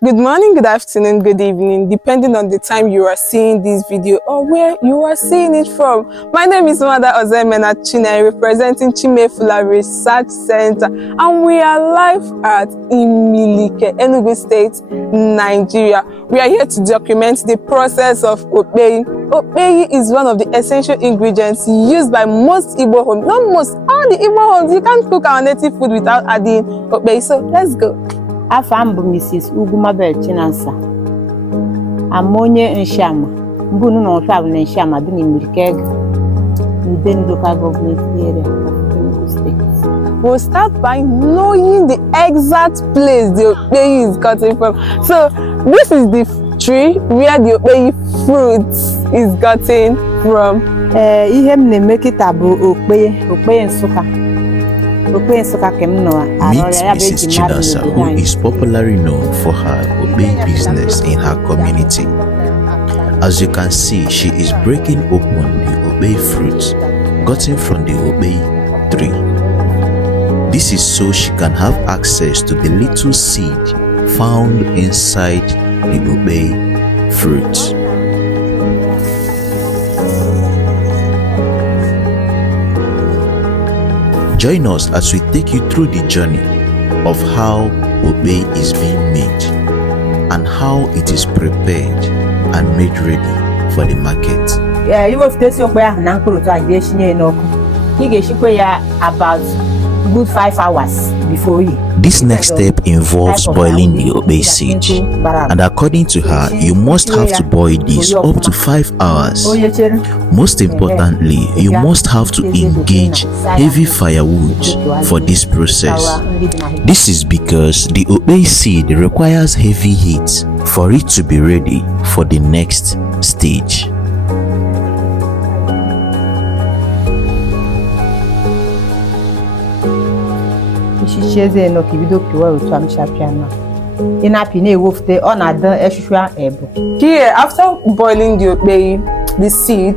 Good morning, good afternoon, good evening, depending on the time you are seeing this video or where you are seeing it from. My name is Mother Ozemena, representing Chimefula Research Center, and we are live at Imilike, Enugu State, Nigeria. We are here to document the process of Okpei. Okpei is one of the essential ingredients used by most Igbo homes. Not most, all the Igbo homes. You can't cook our native food without adding Okpei. So let's go. Afambu Mrs. Ugumabel Chinasa. Amonye Nshama. Mbunu no travel Nshama duni Mirkeg. Within local government area of Enugu State. We'll start by knowing the exact place the Okpei is gotten from. So this is the tree where the Okpei fruit is gotten from. Ihem ne make it abu Okpei Nsukka. Meet Mrs. Chinasa, who is popularly known for her Okpei business in her community. As you can see, she is breaking open the Okpei fruit gotten from the Okpei tree. This is so she can have access to the little seed found inside the Okpei fruit. Join us as we take you through the journey of how Okpei is being made and how it is prepared and made ready for the market. Yeah, you have to say about good 5 hours before you. This next step involves boiling the Okpei seed, and according to her, you must have to boil this up to 5 hours. Most importantly, you must have to engage heavy firewood for this process. This is because the Okpei seed requires heavy heat for it to be ready for the next stage. Here, after boiling the Okpei, the seed,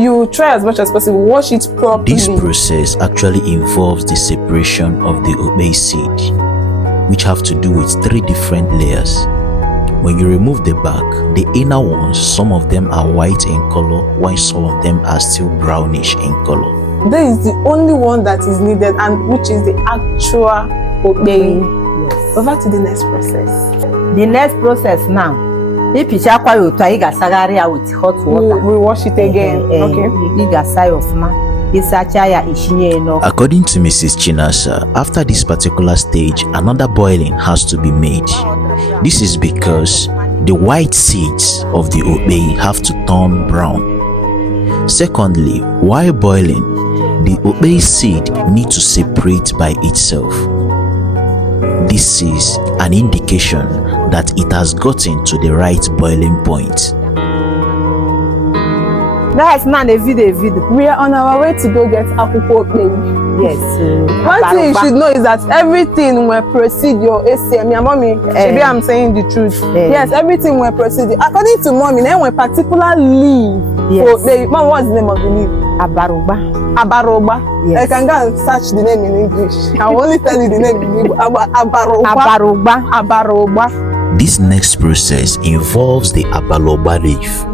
you try as much as possible wash it properly. This process actually involves the separation of the Okpei seed, which have to do with 3 different layers. When you remove the back, the inner ones, some of them are white in color, while some of them are still brownish in color. This is the only one that is needed, and which is the actual Okpei. Yes. Over to the next process. The next process now, if you check what you try, with hot water. We wash it again. Okay. According to Mrs. Chinasa, after this particular stage, another boiling has to be made. This is because the white seeds of the Okpei have to turn brown. Secondly, while boiling, the Okpei seed needs to separate by itself. This is an indication that it has gotten to the right boiling point. That's not a video. We are on our way to go get Okpei. Yes. One thing you should know is that everything will proceed your ACM. Your mommy, maybe I'm saying the truth. Yes, everything will proceed. According to mommy, then when particular leaf. Yes. Mom, what's the name of the leaf? Abaroba. Yes. I can go and search the name in English. I will only tell you the name in English. Abaroba. This next process involves the abaloba leaf.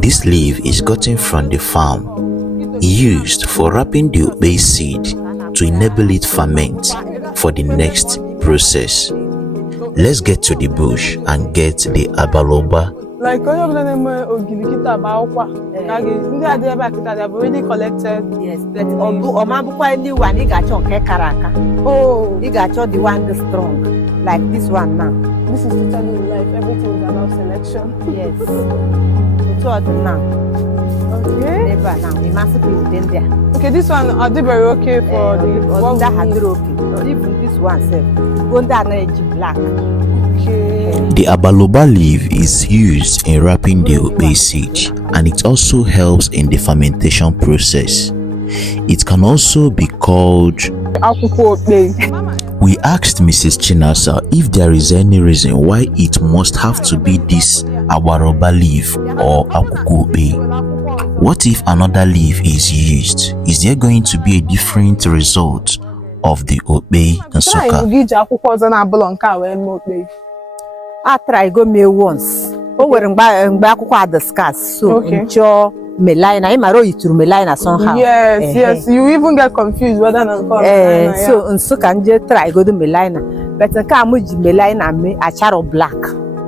This leaf is gotten from the farm, used for wrapping the Okpei seed to enable it ferment for the next process. Let's get to the bush and get the abaloba. Like Ogiri, they have already collected. Yes, but one he got the one the strong, like this one now. This is to tell you life. Everything is about selection. Yes. Now. Okay. Never now. The massive is in there. Okay, this one are they very okay for the one that had okay. Even this one, sir. One that black. The abaloba leaf is used in wrapping the Okpei seed, and it also helps in the fermentation process. It can also be called Okpei. We asked Mrs. Chinasa if there is any reason why it must have to be this abaloba leaf or Okpei. What if another leaf is used? Is there going to be a different result of the Okpei Nsukka? I try go me once. Oh, we're back at the scars. So, enjoy Melina. I'm a through Melina somehow. Yes. You even get confused whether or not. So, Nsukka just try go to Melina. But the car much Melina me a char of black.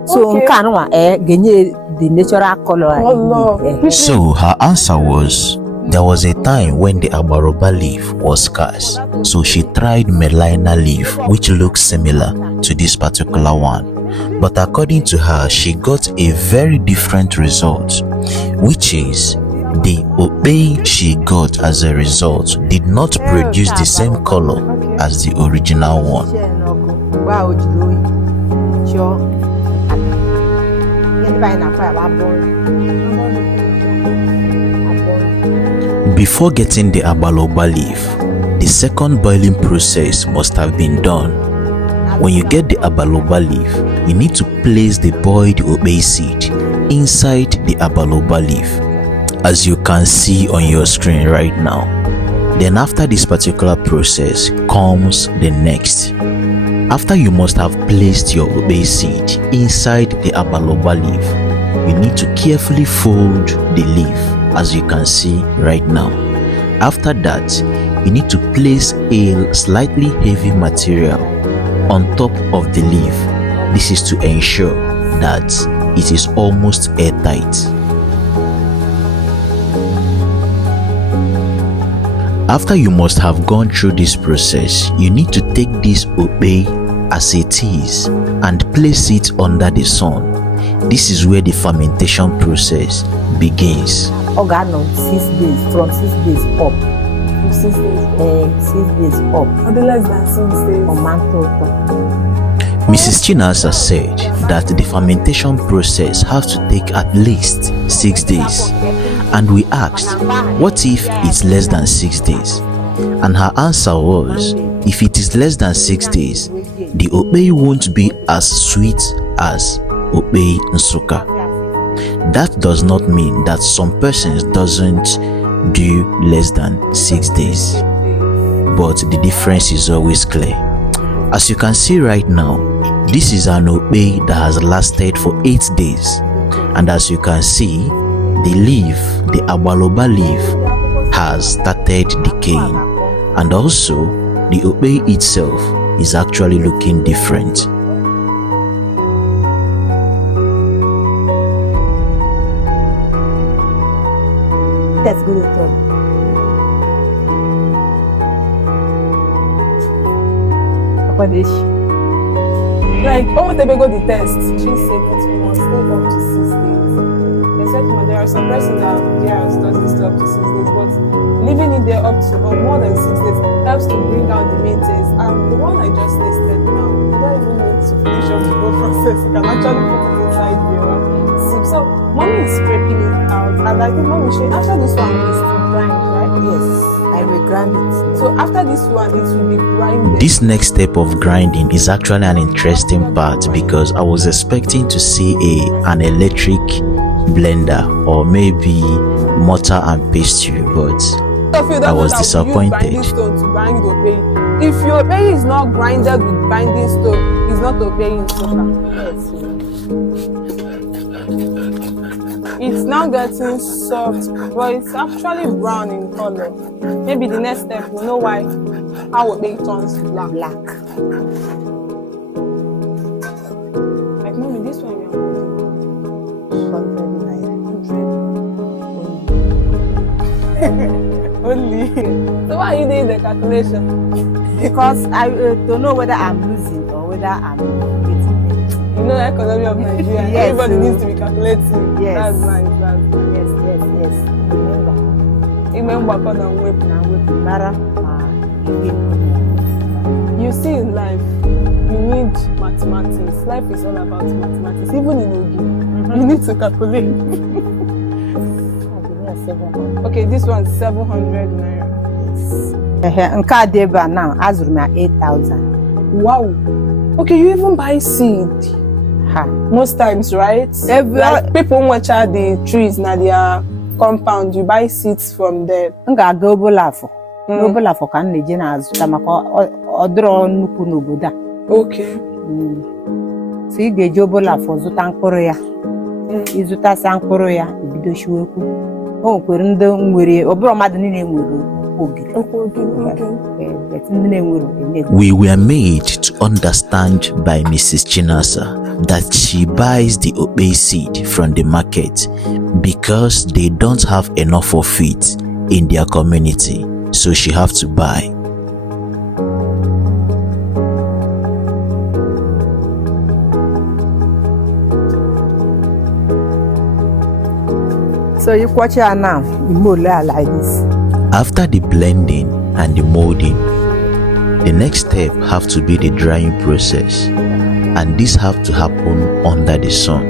So, Nkanwa genye the natural color. So, her answer was, there was a time when the Abaroba leaf was scarce, so she tried Melina leaf, which looks similar to this particular one. But according to her, she got a very different result, which is the Okpei she got as a result did not produce the same color as the original one. Before getting the Abaloba leaf, the second boiling process must have been done. When you get the Abaloba leaf, you need to place the boiled Okpei seed inside the Abaloba leaf, as you can see on your screen right now. Then after this particular process comes the next. After you must have placed your Okpei seed inside the Abaloba leaf, you need to carefully fold the leaf, as you can see right now. After that, you need to place a slightly heavy material on top of the leaf. This is to ensure that it is almost airtight. After you must have gone through this process, you need to take this Okpei as it is and place it under the sun. This is where the fermentation process begins. Organo 6 days, from 6 days up. 6 days? 6 days up. Or less than 6 days? On mantle. Mrs. Chinasa said that the fermentation process has to take at least 6 days. And we asked, what if it's less than 6 days? And her answer was, if it is less than 6 days, the Okpei won't be as sweet as Okpei Nsukka. That does not mean that some persons doesn't do less than 6 days, but the difference is always clear. As you can see right now, this is an Okpei that has lasted for 8 days, and as you can see, the leaf, the Abaloba leaf, has started decaying, and also the Okpei itself is actually looking different. That's good. Like, they go the test. She said it must stay up to 6 days. They said there are some persons that does this up to 6 days, but leaving it there up to more than 6 days helps to bring down the maintenance. And the one I just tested now, you don't even need to finish up the whole process. You can actually put it inside your sieve. So mommy is scraping it out, and I think mommy should, after this one is to grind, right? Yes, I will grind it. So after this one, it will be grinded. This next step of grinding is actually an interesting part, because I was expecting to see an electric blender or maybe mortar and pestle, but I was disappointed. If your Okpei is not grinded with grinding stone, it's not Okpei Nsukka. It's now getting soft, but it's actually brown in color. Maybe the next step we'll know why how Okpei turns black. Like mommy, this one we are only. So why are you doing the calculation? Because I don't know whether I'm losing or whether I'm getting paid. You know the economy of Nigeria. Yes, Everybody needs to be calculating. Yes. That's nice. Yes. Remember, you see, in life, you need mathematics. Life is all about mathematics. Even in Ogiri, you need to calculate. Okay, this one's 700 naira. Yes. Now, Azurma 8,000. Wow. Okay, you even buy seed. Most times, right? Like people watch out the trees na their compound, you buy seeds from them. Okay. so ị ga-eji obere afọ zụta mkpụrụ ya. Ịzụtasịa mkpụrụ ya ibido shiwekwu. O nwekwara ndị nwere ọbụrụ mmadụ niile nwere ogiri. We were made to understand by Mrs. Chinasa that she buys the Okpei seed from the market because they don't have enough of it in their community, so she have to buy. So you watch it now, you mold it like this. After the blending and the molding, the next step have to be the drying process, and this have to happen under the sun.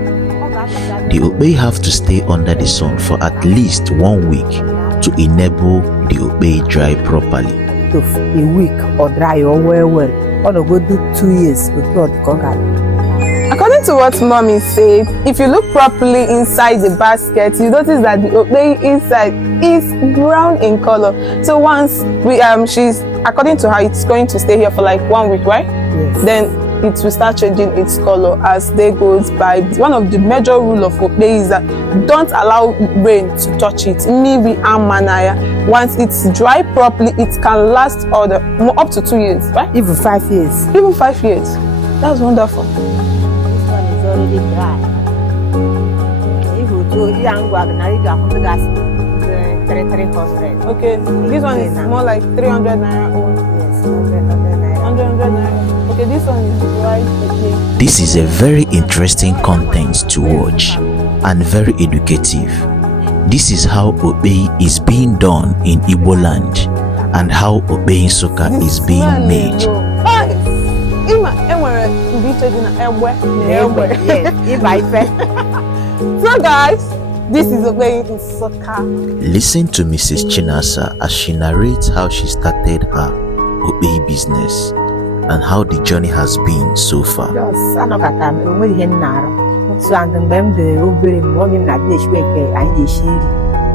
The Okpei have to stay under the sun for at least 1 week to enable the Okpei dry properly. A week or dry or well. Or go do 2 years before the coconut. According to what Mommy said, if you look properly inside the basket, you notice that the Okpei inside is brown in color. So once she's according to her, it's going to stay here for like 1 week, right? Yes. Then it will start changing its color as day goes by. One of the major rule of Okpei is that don't allow rain to touch it. Once it's dry properly, it can last up to 2 years, right? Even 5 years. Even 5 years. That's wonderful. Already dry. If you do young one, now you got 300. Okay, this one is more like 300 naira old. Yes, 100 naira. 100 naira. Okay, this one is right. This is a very interesting content to watch and very educative. This is how Okpei is being done in Igbo land and how Okpei Nsukka is being made. So guys, this is Okpei Nsukka. Listen to Mrs. Chinasa as she narrates how she started her Okpei business and how the journey has been so far. So and then the obere mommy na dey shweke and dey shiri.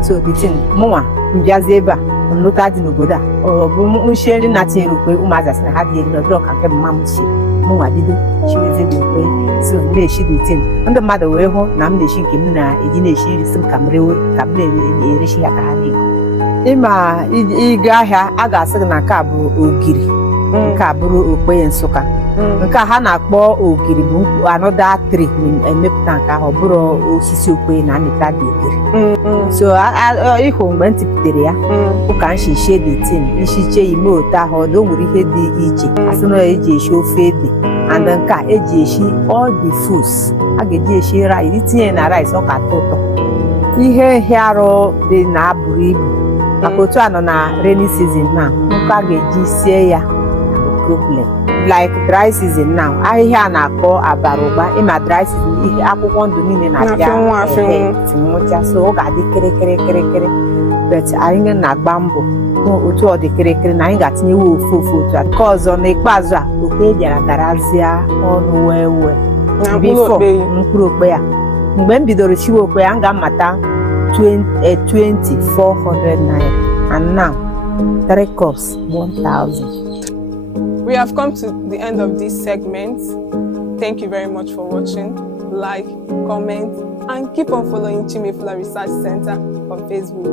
So the thing mwa mbiazeba nlota di n'obodo a ọ bụ nshiri na tinyere ukwe ụmụazị asị na ha dị elu n'ọdụ ọka nke mma m shiri mụnwa bido shiwezi dị ukwe so na-eshi the thing ndị mmadụ wee hụ na m na-eshi nke m na-eji na-eshi nri si m ka m rewe ka m na-ereshi ya ka ha na-ego ịma ịga ahịa a ga-asị gị na nke a bụ ogiri nke a bụrụ Okpei Nsukka nke a ha na-akpọ ogiri bụ anọda tree emepụta nke ahụ bụrụ osisi Okpei na amịta dị ogiri so ịhụ mgbe m tipụtere ya ụka nshiche dị tin nshiche ime otu ahụ ọ nwere ihe dị iche asị na eji eshi ofe ede and nke a eji eshi all the foods a ga-eji eshi rice itinye na rice ọ ka atọ ụtọ ihe hịarụ dị na abụrụ ibu maka otu a nọ na rainy season na nke a ga-eji sie ya problem like dry season now ahịhịa na-akpọ abarụba ịma dry season ihe akwụkwọ ndụ niile na-abịa tinwụcha so ọ ga-adị kịrịkịrị but anyị na-agba mbọ otu ọ dị kịrịkịrị na anyị ga-atinyewe ofu otu a nke ọzọ n'ikpeazụ a Okpei bịara darazịa ọnụ wee before mkpụrụ Okpei ya mgbe m bidoro chiwe Okpei ya m ga-amata 2,400 naira and now 3 cups 1,000. We have come to the end of this segment. Thank you very much for watching. Like, comment, and keep on following Chimefula Research Center on Facebook.